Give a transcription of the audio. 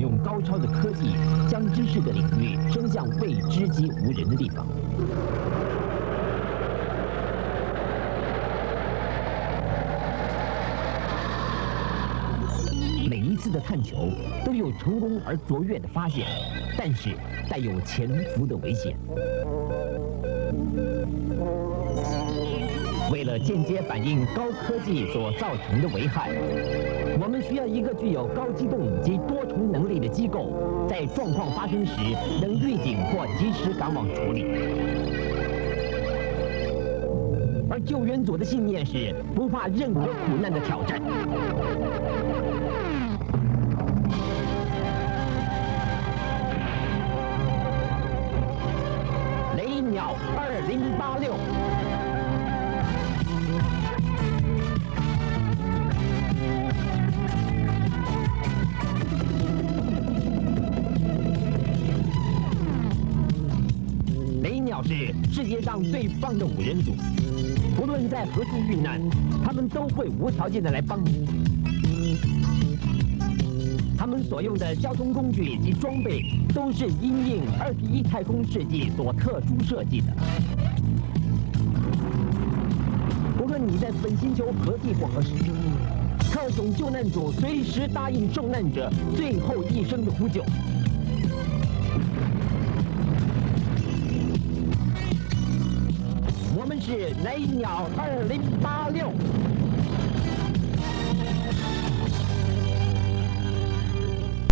用高超的科技，将知识的领域升向未知及无人的地方。每一次的探求都有成功而卓越的发现，但是带有潜伏的危险。为了间接反映高科技所造成的危害，我们需要一个具有高机动及多重能力的机构，在状况发生时能预警或及时赶往处理。而救援组的信念是不怕任何苦难的挑战。雷鸟2086。雷鸟是世界上最棒的5人组，无论在何处遇难，他们都会无条件的来帮忙。他们所用的交通工具及装备都是因应21太空世纪所特殊设计的。无论你在本星球何地或何时，特种救难组随时答应受难者最后一声的呼救。我们是雷鸟2086。